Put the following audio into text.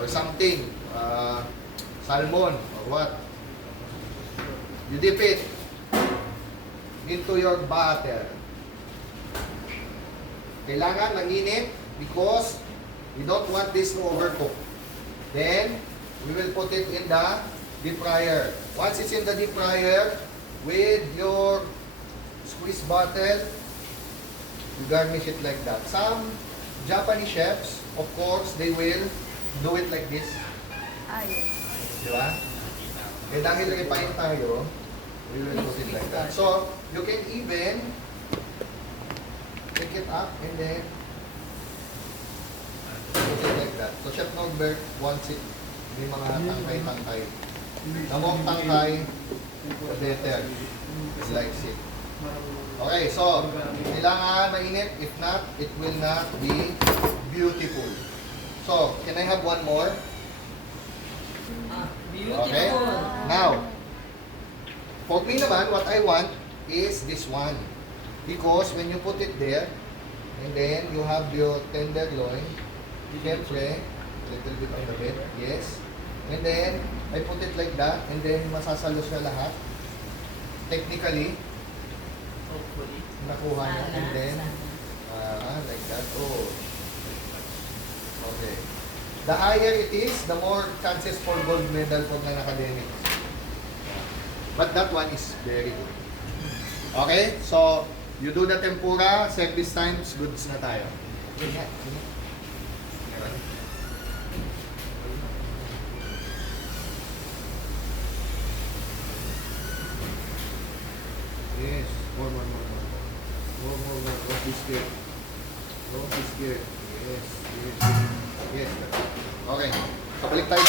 or something, salmon or what. You dip it into your butter. Kailangan mainit because we don't want this to overcook. Then, we will put it in the deep fryer. Once it's in the deep fryer, with your squeeze bottle, you garnish it like that. Some Japanese chefs, of course, they will do it like this. Di ba? Eh dahil refined tayo, we will put it like that. So, you can even pick it up and then put it like that. So, Chef Norbert wants it. May mga tangkay-tangkay. Namong tangkay, better. He likes it. Okay, so, kailangan mainit. If not, it will not be beautiful. So, can I have one more? Okay? Now, for me naman, what I want is this one. Because when you put it there, and then you have your tenderloin, siyempre, little bit on the bed, yes. And then, I put it like that, and then masasalo siya lahat. Technically, Hopefully. nakuha niya, and then, like that, oh. Okay. The higher it is, the more chances for gold medal for non-academics. But that one is very good. Okay? So, you do the tempura, service times, goods na tayo. Yes, more. Don't be scared. Don't be scared. Yes. Okay. So, balik tayo.